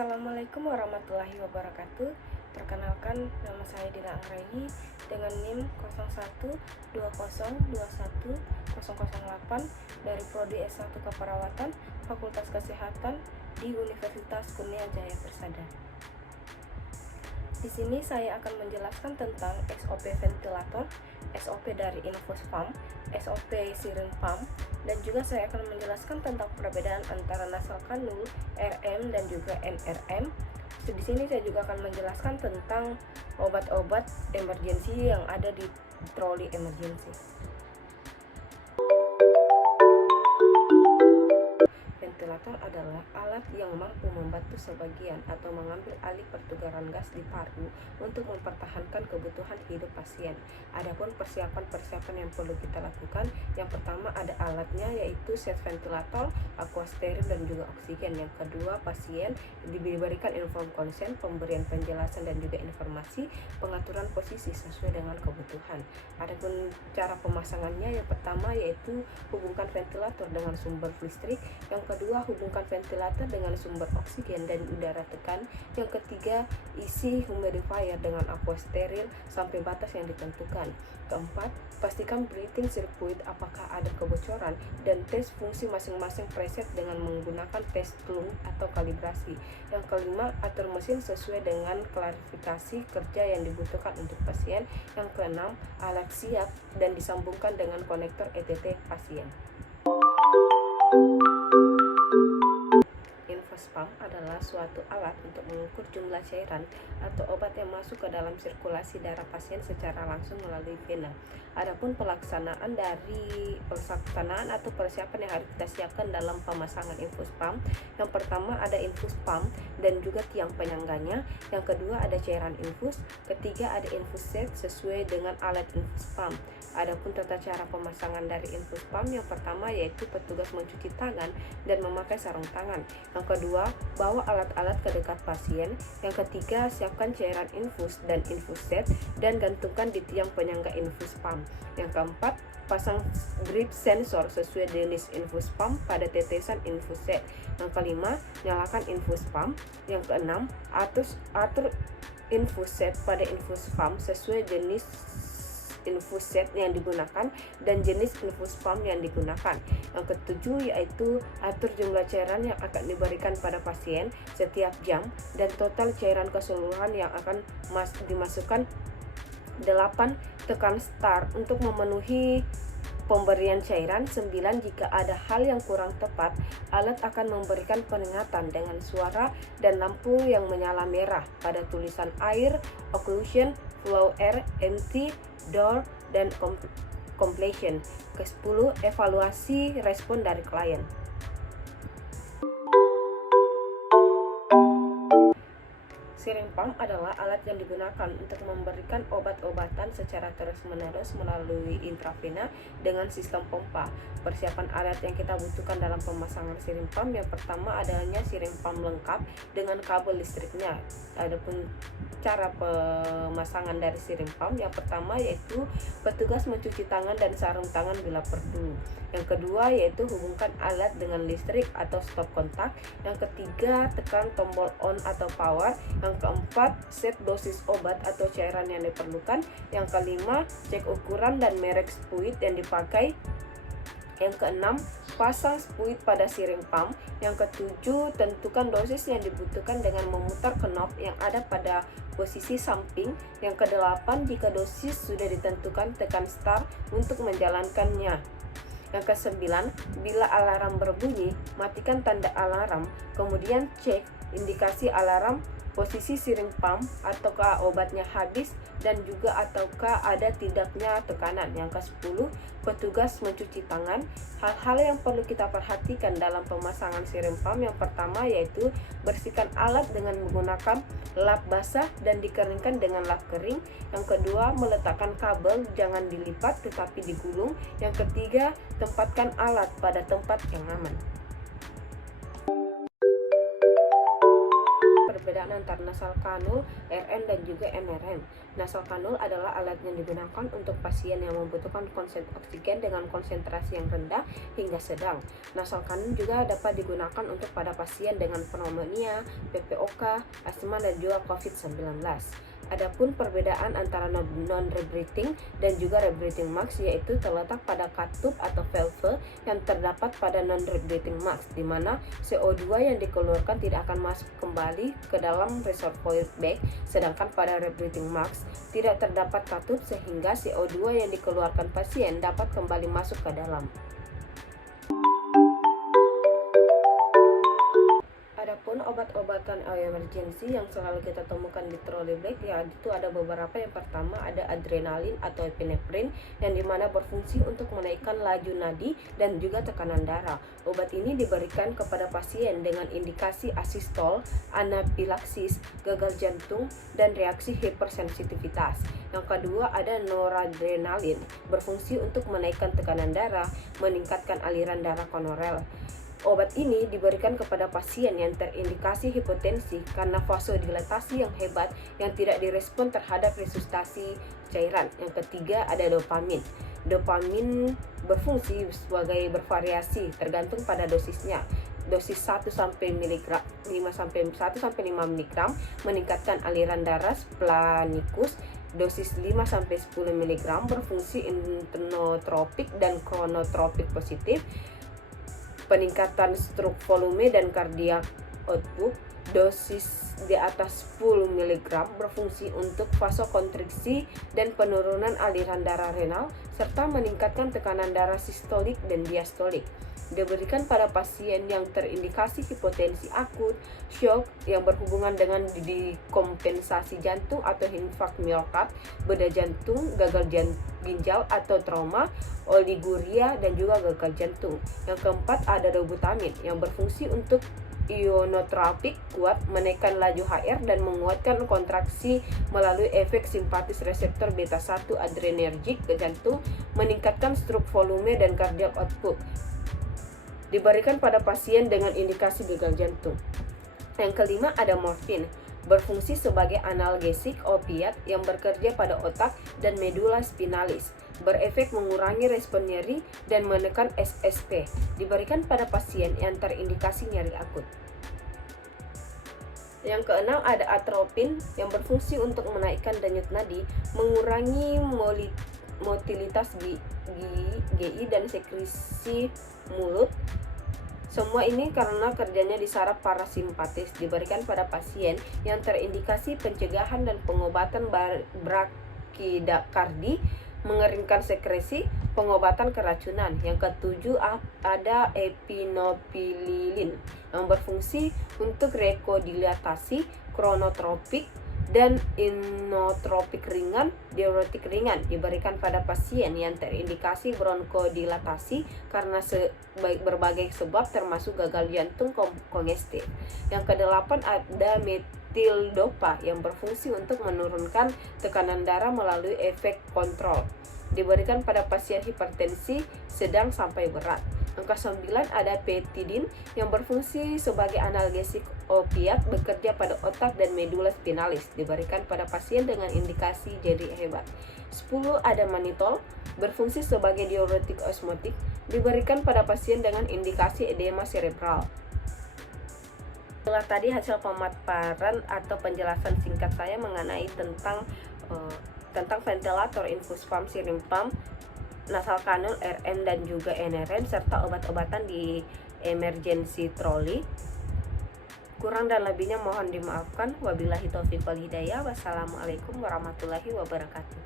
Assalamualaikum warahmatullahi wabarakatuh. Perkenalkan, nama saya Dina Anggraini dengan NIM 0120210008 dari Prodi S1 Keperawatan Fakultas Kesehatan di Universitas Kurnia Jaya Persada. Di sini saya akan menjelaskan tentang SOP ventilator, SOP dari infus pump, SOP siring pump, dan juga saya akan menjelaskan tentang perbedaan antara nasal kanul, RM, dan juga NRM. Di sini saya juga akan menjelaskan tentang obat-obat emergensi yang ada di troli emergensi. Ventilator adalah alat yang mampu membantu sebagian atau mengambil alih pertukaran gas di paru untuk mempertahankan kebutuhan hidup pasien. Adapun persiapan-persiapan yang perlu kita lakukan, yang pertama ada alatnya yaitu set ventilator, aqua steril, dan juga oksigen. Yang kedua, pasien diberikan inform konsen, pemberian penjelasan dan juga informasi, pengaturan posisi sesuai dengan kebutuhan. Adapun cara pemasangannya, yang pertama yaitu hubungkan ventilator dengan sumber listrik, yang kedua hubungkan ventilator dengan sumber oksigen dan udara tekan, yang ketiga isi humidifier dengan aqua steril sampai batas yang ditentukan. Keempat, pastikan breathing circuit apakah ada kebocoran dan tes fungsi masing-masing preset dengan menggunakan tes lung atau kalibrasi. Yang kelima, atur mesin sesuai dengan klarifikasi kerja yang dibutuhkan untuk pasien. Yang keenam, alat siap dan disambungkan dengan konektor ETT pasien. Infus pump adalah suatu alat untuk mengukur jumlah cairan atau obat yang masuk ke dalam sirkulasi darah pasien secara langsung melalui vena. Adapun pelaksanaan atau persiapan yang harus kita siapkan dalam pemasangan infus pump, yang pertama ada infus pump dan juga tiang penyangganya, yang kedua ada cairan infus, ketiga ada infus set sesuai dengan alat infus pump. Adapun tata cara pemasangan dari infus pump, yang pertama yaitu petugas mencuci tangan dan memakai sarung tangan. Yang kedua, bawa alat-alat ke dekat pasien. Yang ketiga, siapkan cairan infus dan infus set dan gantungkan di tiang penyangga infus pump. Yang keempat, pasang drip sensor sesuai jenis infus pump pada tetesan infus set. Yang kelima, nyalakan infus pump. Yang keenam, atur infus set pada infus pump sesuai jenis infus set yang digunakan dan jenis infus pump yang digunakan. Yang ketujuh yaitu atur jumlah cairan yang akan diberikan pada pasien setiap jam dan total cairan keseluruhan yang akan dimasukkan. 8. Tekan start untuk memenuhi pemberian cairan. 9. Jika ada hal yang kurang tepat, alat akan memberikan peringatan dengan suara dan lampu yang menyala merah pada tulisan air, occlusion, flow air, empty, door, dan completion. Ke-10. Evaluasi respon dari klien. Siring pump adalah alat yang digunakan untuk memberikan obat-obatan secara terus-menerus melalui intravena dengan sistem pompa. Persiapan alat yang kita butuhkan dalam pemasangan siring pump, yang pertama adanya siring pump lengkap dengan kabel listriknya. Adapun cara pemasangan dari siring pump, yang pertama yaitu petugas mencuci tangan dan sarung tangan bila perlu. Yang kedua yaitu hubungkan alat dengan listrik atau stop kontak. Yang ketiga, tekan tombol on atau power. Yang keempat, set dosis obat atau cairan yang diperlukan. Yang kelima, cek ukuran dan merek spuit yang dipakai. Yang keenam, pasang spuit pada siring pump. Yang ketujuh, tentukan dosis yang dibutuhkan dengan memutar knob yang ada pada posisi samping. Yang kedelapan, jika dosis sudah ditentukan, tekan start untuk menjalankannya. Yang kesembilan, bila alarm berbunyi, matikan tanda alarm, kemudian cek indikasi alarm, posisi siring pump, ataukah obatnya habis, dan juga ataukah ada tidaknya tekanan. Yang ke-10, petugas mencuci tangan. Hal-hal yang perlu kita perhatikan dalam pemasangan siring pump, yang pertama yaitu bersihkan alat dengan menggunakan lap basah dan dikeringkan dengan lap kering. Yang kedua, meletakkan kabel jangan dilipat tetapi digulung. Yang ketiga, tempatkan alat pada tempat yang aman. perbedaan antara nasal kanul, RN dan juga NRM. Nasal kanul adalah alat yang digunakan untuk pasien yang membutuhkan oksigen dengan konsentrasi yang rendah hingga sedang. Nasal kanul juga dapat digunakan untuk pada pasien dengan pneumonia, PPOK, asma dan juga COVID-19. Adapun perbedaan antara non-rebreathing dan juga rebreathing mask yaitu terletak pada katup atau valve yang terdapat pada non-rebreathing mask, di mana CO2 yang dikeluarkan tidak akan masuk kembali ke dalam reservoir bag, sedangkan pada rebreathing mask tidak terdapat katup sehingga CO2 yang dikeluarkan pasien dapat kembali masuk ke dalam. Adapun obat-obatan emergency yang selalu kita temukan di trolley bag yaitu ada beberapa. Yang pertama ada adrenalin atau epinefrin yang dimana berfungsi untuk menaikkan laju nadi dan juga tekanan darah. Obat ini diberikan kepada pasien dengan indikasi asistol, anafilaksis, gagal jantung, dan reaksi hipersensitivitas. Yang kedua ada noradrenalin, berfungsi untuk menaikkan tekanan darah, meningkatkan aliran darah konorel. Obat ini diberikan kepada pasien yang terindikasi hipotensi karena vasodilatasi yang hebat yang tidak direspon terhadap resusitasi cairan. Yang ketiga ada dopamin. Dopamin berfungsi sebagai bervariasi tergantung pada dosisnya. Dosis 1 sampai 5 mg meningkatkan aliran darah splenikus. Dosis 5 sampai 10 mg berfungsi internotropik dan chronotropik positif. Peningkatan struk volume dan kardiak output. Dosis di atas 10 mg berfungsi untuk vasokonstriksi dan penurunan aliran darah renal serta meningkatkan tekanan darah sistolik dan diastolik. Diberikan pada pasien yang terindikasi hipotensi akut, shock yang berhubungan dengan dekompensasi jantung atau infak miokard, bedah jantung, gagal ginjal atau trauma, oliguria dan juga gagal jantung. Yang keempat ada dobutamin yang berfungsi untuk ionotropik kuat, menaikkan laju HR dan menguatkan kontraksi melalui efek simpatis reseptor beta 1 adrenergik ke jantung, meningkatkan struk volume dan cardiac output. Diberikan pada pasien dengan indikasi gagal jantung. Yang kelima ada morfin, berfungsi sebagai analgesik opiat yang bekerja pada otak dan medula spinalis, berefek mengurangi respon nyeri dan menekan SSP. Diberikan pada pasien yang terindikasi nyeri akut. Yang keenam ada atropin yang berfungsi untuk menaikkan denyut nadi, mengurangi motilitas GI dan sekresi mulut. Semua ini karena kerjanya di saraf parasimpatis. Diberikan pada pasien yang terindikasi pencegahan dan pengobatan brakikardi, mengeringkan sekresi, pengobatan keracunan. Yang ketujuh ada epinofilin yang berfungsi untuk rekodilatasi, kronotropik, dan inotropik ringan, diuretik ringan. Diberikan pada pasien yang terindikasi bronkodilatasi karena berbagai sebab termasuk gagal jantung kongestif. Yang kedelapan ada metildopa yang berfungsi untuk menurunkan tekanan darah melalui efek kontrol. Diberikan pada pasien hipertensi sedang sampai berat. Angka 9 ada petidin yang berfungsi sebagai analgesik opiat, bekerja pada otak dan medula spinalis. Diberikan pada pasien dengan indikasi nyeri hebat. 10 ada manitol, berfungsi sebagai diuretik osmotik. Diberikan pada pasien dengan indikasi edema cerebral. Setelah tadi hasil pemaparan atau penjelasan singkat saya mengenai tentang ventilator, infus pump, syringe pump, nasal kanul, RN dan juga NRM, serta obat-obatan di emergency trolley. Kurang dan lebihnya mohon dimaafkan. Wabillahi taufiq wal hidayah. Wassalamualaikum warahmatullahi wabarakatuh.